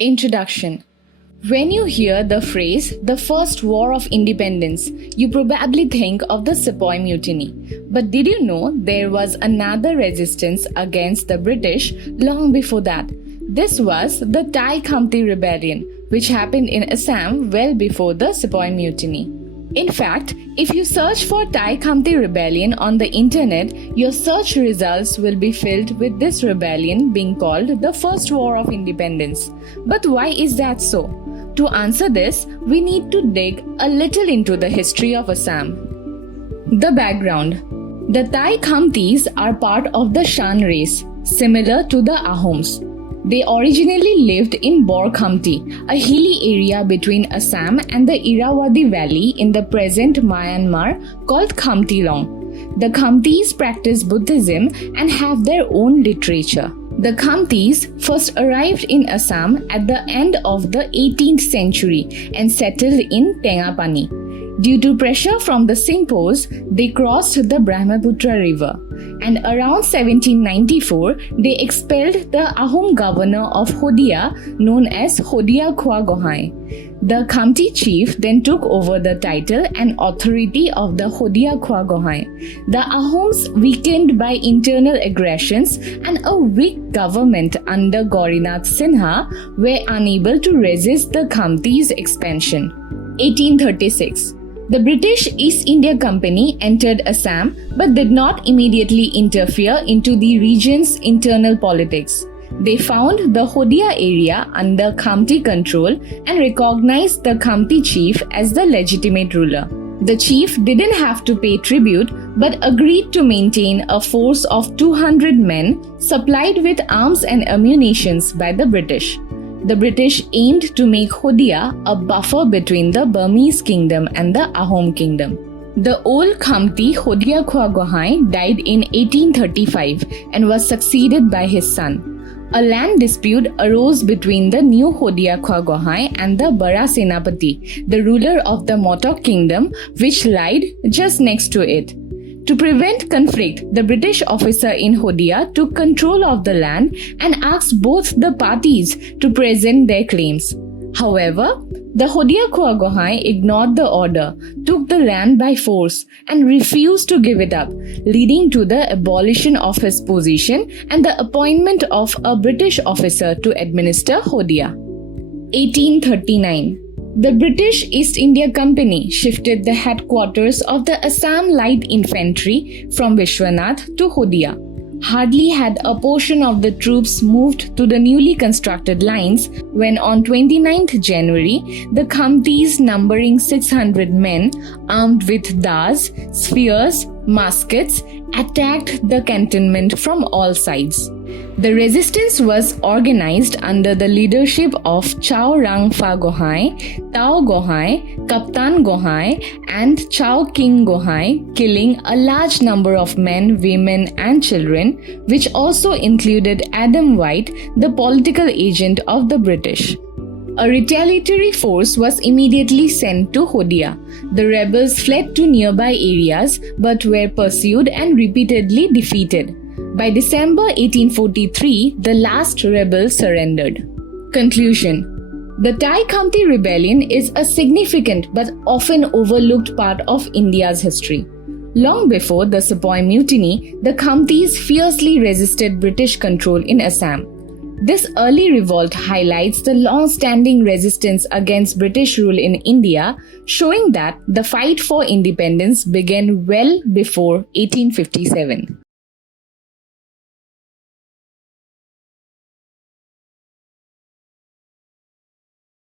Introduction. When you hear the phrase, the First War of Independence, you probably think of the Sepoy Mutiny. But did you know there was another resistance against the British long before that? This was the Tai Khampti Rebellion, which happened in Assam well before the Sepoy Mutiny. In fact, if you search for Tai Khampti Rebellion on the internet, your search results will be filled with this rebellion being called the First War of Independence. But why is that so? To answer this, we need to dig a little into the history of Assam. The background. The Tai Khamptis are part of the Shan race, similar to the Ahoms. They originally lived in Bor Khamti, a hilly area between Assam and the Irrawaddy Valley in the present Myanmar called Khamti Long. The Khamtis practice Buddhism and have their own literature. The Khamtis first arrived in Assam at the end of the 18th century and settled in Tengapani. Due to pressure from the Singpos, they crossed the Brahmaputra River, and around 1794, they expelled the Ahom governor of Hodia known as Hodia Khwa Gohai. The Khamti chief then took over the title and authority of the Hodia Khwa Gohai. The Ahoms, weakened by internal aggressions and a weak government under Gaurinath Sinha, were unable to resist the Khamtis' expansion. 1836. The British East India Company entered Assam but did not immediately interfere into the region's internal politics. They found the Hodia area under Khamti control and recognized the Khamti chief as the legitimate ruler. The chief didn't have to pay tribute but agreed to maintain a force of 200 men supplied with arms and ammunition by the British. The British aimed to make Hodia a buffer between the Burmese kingdom and the Ahom kingdom. The old Khamti Hodia Khwa Gohai died in 1835 and was succeeded by his son. A land dispute arose between the new Hodia Khwa Gohai and the Bara Senapati, the ruler of the Motok kingdom, which lied just next to it. To prevent conflict, the British officer in Hodia took control of the land and asked both the parties to present their claims. However, the Hodia Khwa Gohai ignored the order, took the land by force, and refused to give it up, leading to the abolition of his position and the appointment of a British officer to administer Hodia. 1839. The British East India Company shifted the headquarters of the Assam Light Infantry from Vishwanath to Hodia. Hardly had a portion of the troops moved to the newly constructed lines when on 29th January, the Khamtis numbering 600 men armed with das, spears, muskets attacked the cantonment from all sides. The resistance was organized under the leadership of Chao Rang Fa Gohai, Tao Gohai, Kaptan Gohai, and Chao King Gohai, killing a large number of men, women, and children, which also included Adam White, the political agent of the British. A retaliatory force was immediately sent to Hodia. The rebels fled to nearby areas but were pursued and repeatedly defeated. By December 1843, the last rebel surrendered. Conclusion. The Tai Khampti Rebellion is a significant but often overlooked part of India's history. Long before the Sepoy Mutiny, the Khamtis fiercely resisted British control in Assam. This early revolt highlights the long-standing resistance against British rule in India, showing that the fight for independence began well before 1857.